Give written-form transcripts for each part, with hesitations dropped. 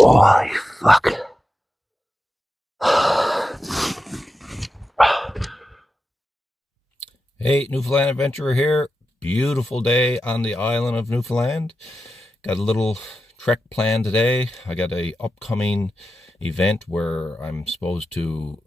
Holy fuck. Hey, Newfoundland adventurer here. Beautiful day on the island of Newfoundland. Got a little trek planned today. I got a upcoming event where I'm supposed to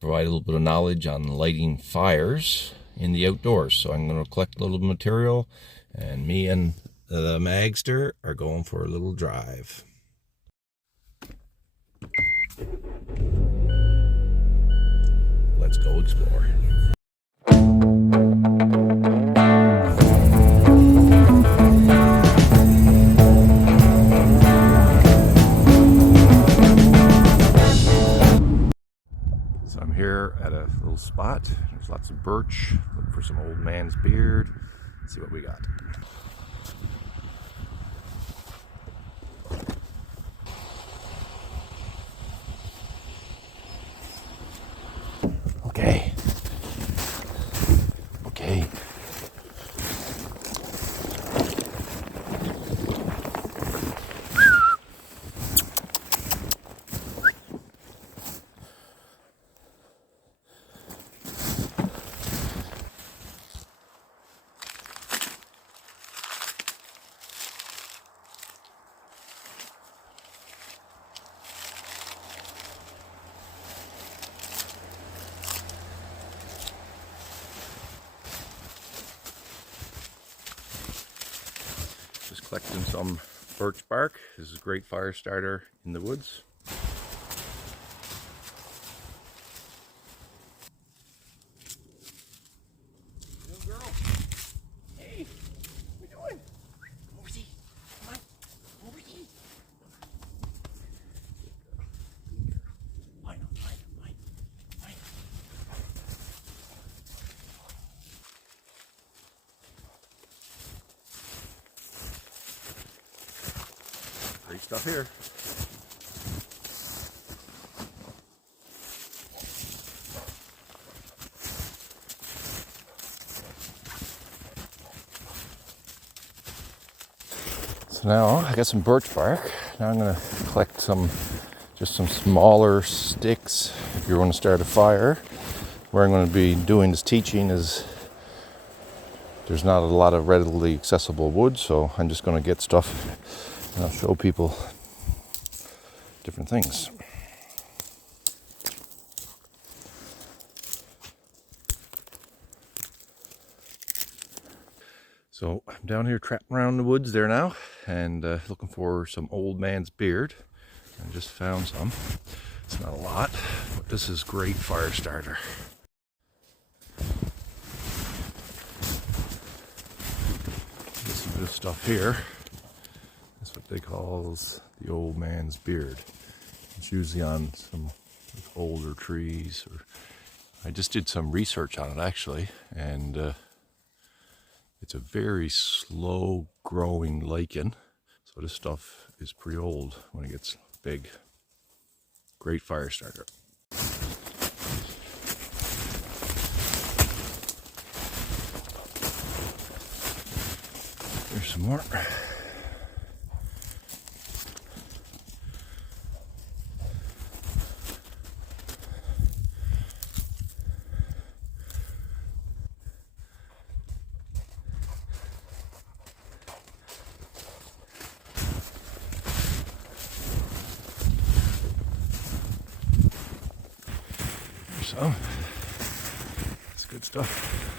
provide a little bit of knowledge on lighting fires in the outdoors. So I'm going to collect a little material, and me and the magster are going for a little drive. Let's go explore. So I'm here at a little spot. There's lots of birch. Look for some old man's beard. Let's see what we got. Okay. Okay. Just collecting some birch bark. This is a great fire starter in the woods. Little girl. Hey, what are you doing? Come over, see. Come on. Come over, see. Fine. Great stuff here. So now I got some birch bark. Now I'm going to collect just some smaller sticks if you want to start a fire. Where I'm going to be doing this teaching is there's not a lot of readily accessible wood, so I'm just going to get stuff and I'll show people different things. So I'm down here trapping around the woods there now and looking for some old man's beard. I just found some. It's not a lot, but this is great fire starter. This bit of stuff here. That's what they call the old man's beard. It's usually on some older trees. I just did some research on it actually, and it's a very slow growing lichen. So this stuff is pretty old when it gets big. Great fire starter. There's some more. So, it's good stuff.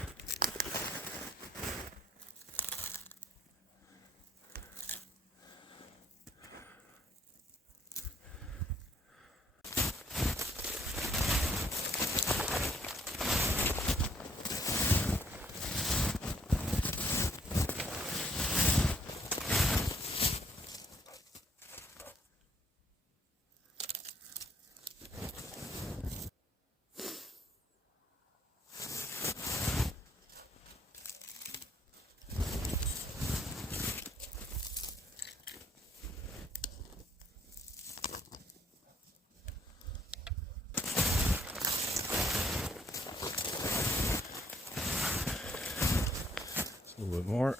A little bit more.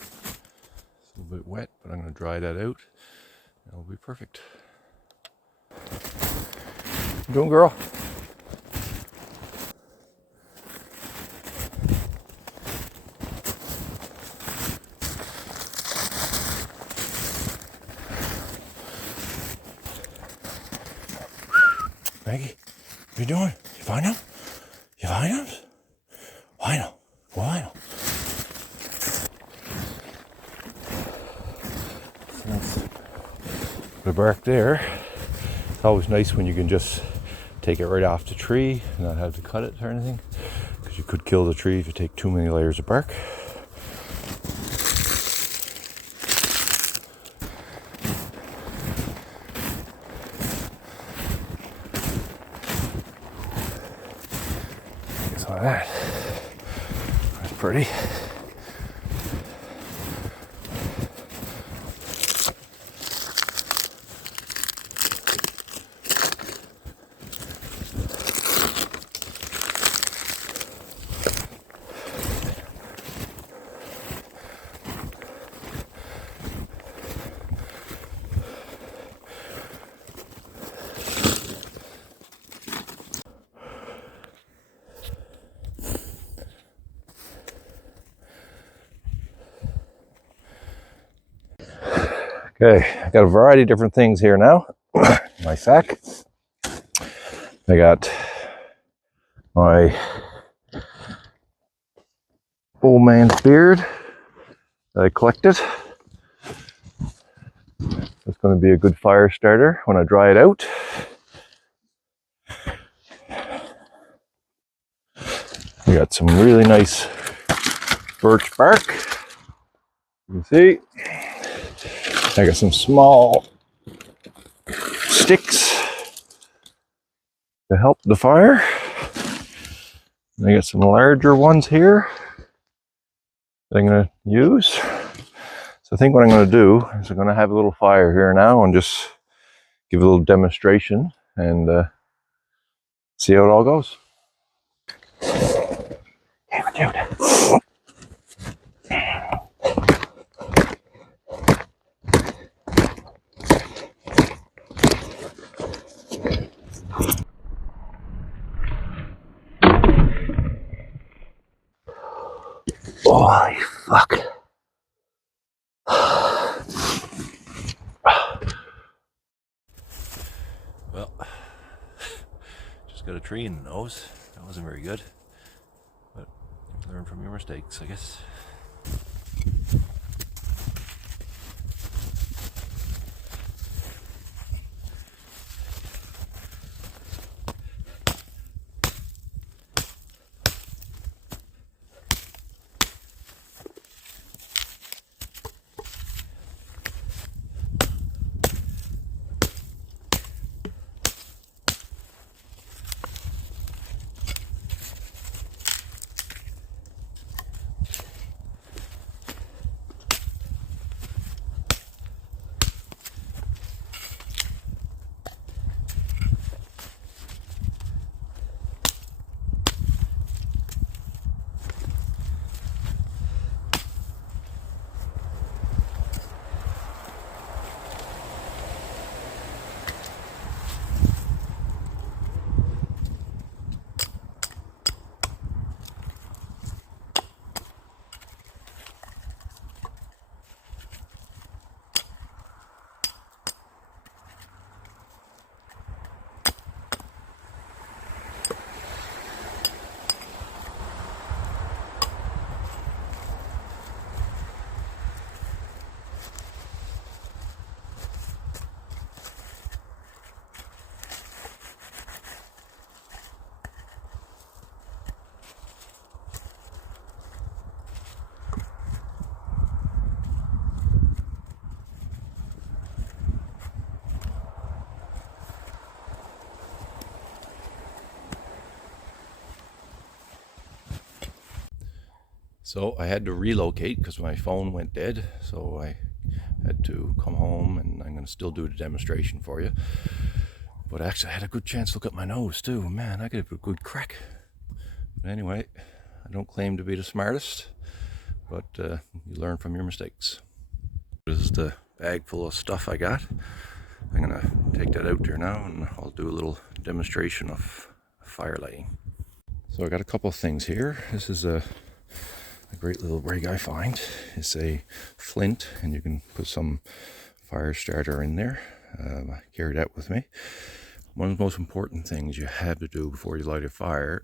It's a little bit wet, but I'm going to dry that out That'll be perfect. You doing, girl? Maggie, what are you doing? You find him? You find him? Find him. Find him. The bark there. It's always nice when you can just take it right off the tree and not have to cut it or anything, because you could kill the tree if you take too many layers of bark. Look at some of that. That's pretty. Okay, I got a variety of different things here now. My sack. I got my old man's beard that I collected. It's going to be a good fire starter when I dry it out. I got some really nice birch bark. You can see. I got some small sticks to help the fire. And I got some larger ones here that I'm going to use. So I think what I'm going to do is I'm going to have a little fire here now and just give a little demonstration and see how it all goes. Hey, dude. Holy fuck. Well, just got a tree in the nose. That wasn't very good. But learn from your mistakes, I guess. So I had to relocate because my phone went dead. So I had to come home, and I'm going to still do the demonstration for you. But actually I had a good chance to look at my nose too. Man, I got a good crack. But anyway, I don't claim to be the smartest, but you learn from your mistakes. This is the bag full of stuff I got. I'm gonna take that out there now and I'll do a little demonstration of fire lighting. So I got a couple of things here. This is a great little rig I find. It's a flint and you can put some fire starter in there. I carry that with me. One of the most important things you have to do before you light a fire,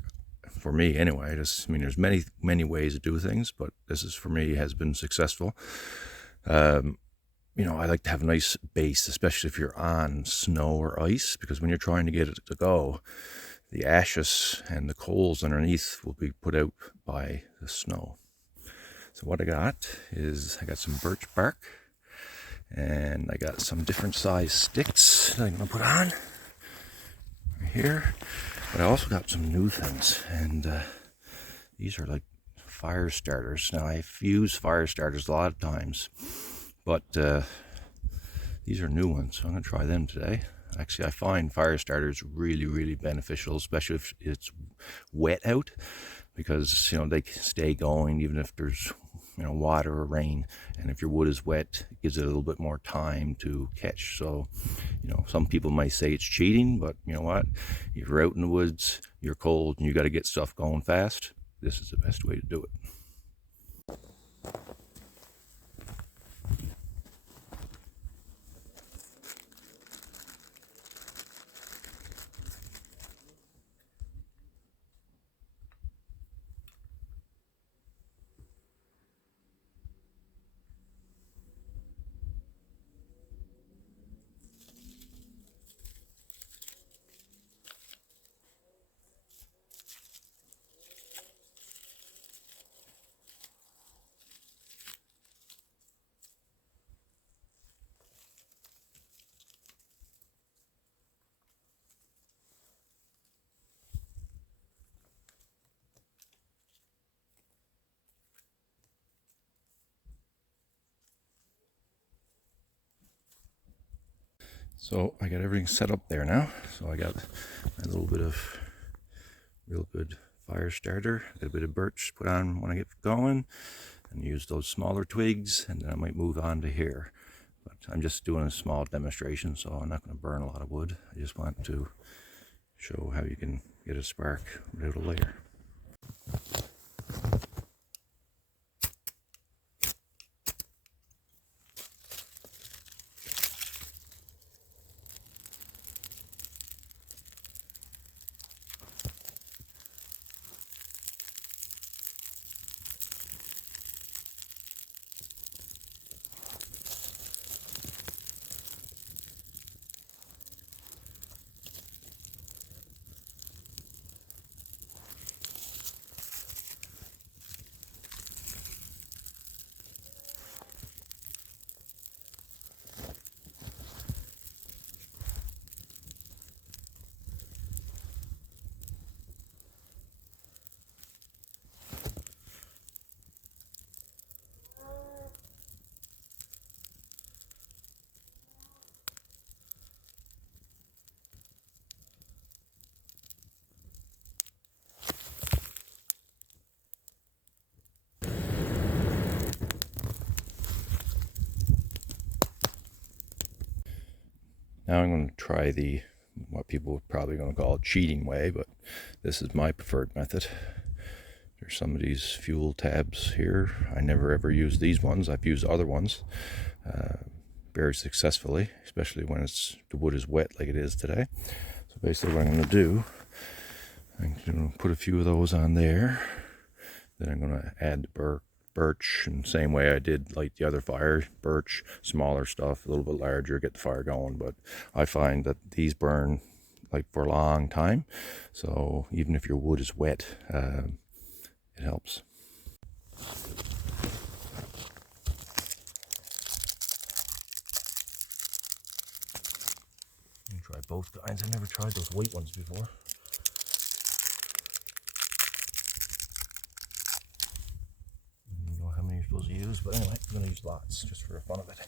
for me anyway, there's many ways to do things, but this is, for me, has been successful. I like to have a nice base, especially if you're on snow or ice, because when you're trying to get it to go, the ashes and the coals underneath will be put out by the snow. So what I got is, I got some birch bark, and I got some different size sticks that I'm gonna put on right here. But I also got some new things, and these are like fire starters. Now I've used fire starters a lot of times, but these are new ones, so I'm gonna try them today. Actually, I find fire starters really beneficial, especially if it's wet out, because they stay going even if there's water or rain, and if your wood is wet, it gives it a little bit more time to catch. So some people might say it's cheating, but you know what, if you're out in the woods, you're cold, and you got to get stuff going fast, this is the best way to do it. So I got everything set up there now. So I got a little bit of real good fire starter, got a bit of birch put on when I get going, and use those smaller twigs, and then I might move on to here. But I'm just doing a small demonstration, so I'm not going to burn a lot of wood. I just want to show how you can get a spark without a layer. Now I'm going to try what people are probably going to call cheating way, but this is my preferred method. There's some of these fuel tabs here. I never ever use these ones. I've used other ones very successfully, especially when the wood is wet like it is today. So basically what I'm going to do, I'm going to put a few of those on there. Then I'm going to add the birch, and same way I did light the other fire. Birch, smaller stuff, a little bit larger, get the fire going. But I find that these burn like for a long time, so even if your wood is wet, it helps. Let me try both kinds. I've never tried those white ones before. How many you're supposed to use, but anyway, I'm going to use lots just for the fun of it.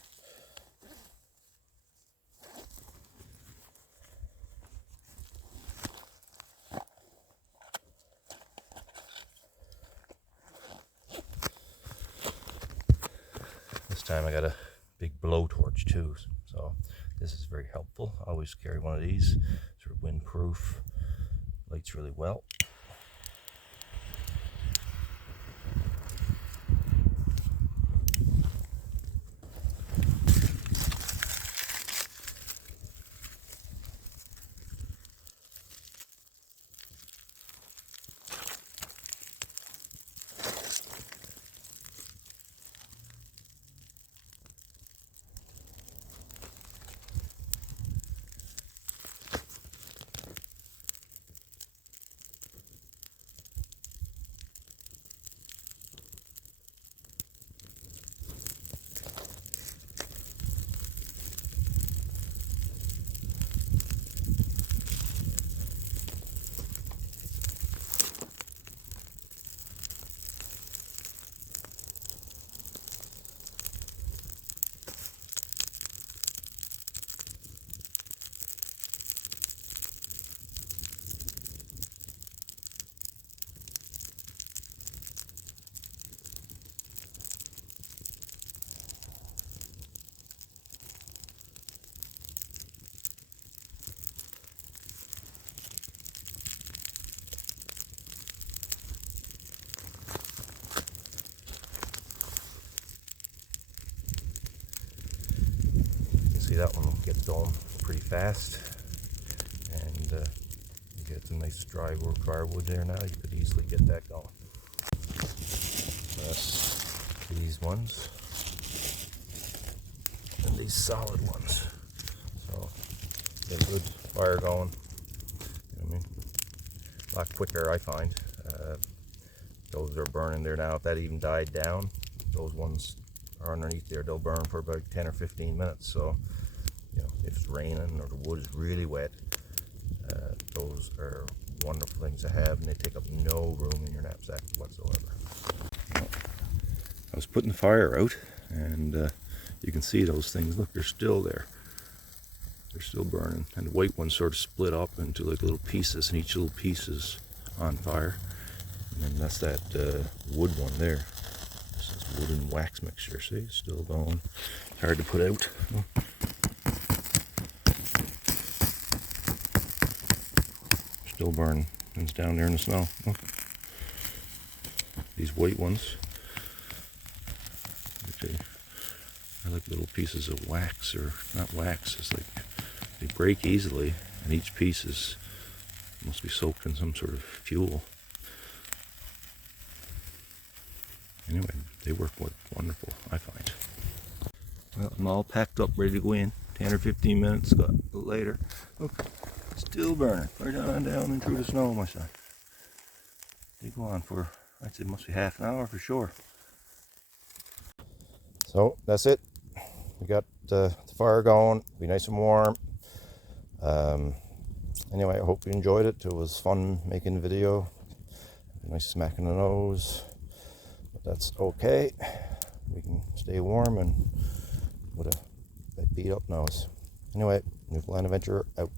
This time I got a big blowtorch too. So this is very helpful. I always carry one of these, sort of windproof, lights really well. See, that one gets going pretty fast, and you get some nice dry firewood there now. You could easily get that going. That's these ones and these solid ones. So get a good fire going. You know what I mean? A lot quicker, I find. Those are burning there now. If that even died down, those ones are underneath there. They'll burn for about 10 or 15 minutes. So, you know, if it's raining or the wood is really wet, those are wonderful things to have, and they take up no room in your knapsack whatsoever. I was putting the fire out, and you can see those things. Look, they're still there. They're still burning, and the white ones sort of split up into like little pieces, and each little piece is on fire. And then that's that wood one there. This is wood and wax mixture. See, it's still going. Hard to put out. Still burning. And it's down there in the snow. Look. These white ones. They're like little pieces of wax, or not wax. It's like they break easily, and each piece must be soaked in some sort of fuel. Anyway, they work wonderful, I find. Well, I'm all packed up, ready to go in. 10 or 15 minutes later. Look, still burning. Right on down and through the snow, my son. They go on for, I'd say, must be half an hour for sure. So, that's it. We got the fire going. Be nice and warm. Anyway, I hope you enjoyed it. It was fun making the video. A nice smack in the nose. That's okay. We can stay warm and with a beat up nose. Anyway, Newfoundland Adventure out.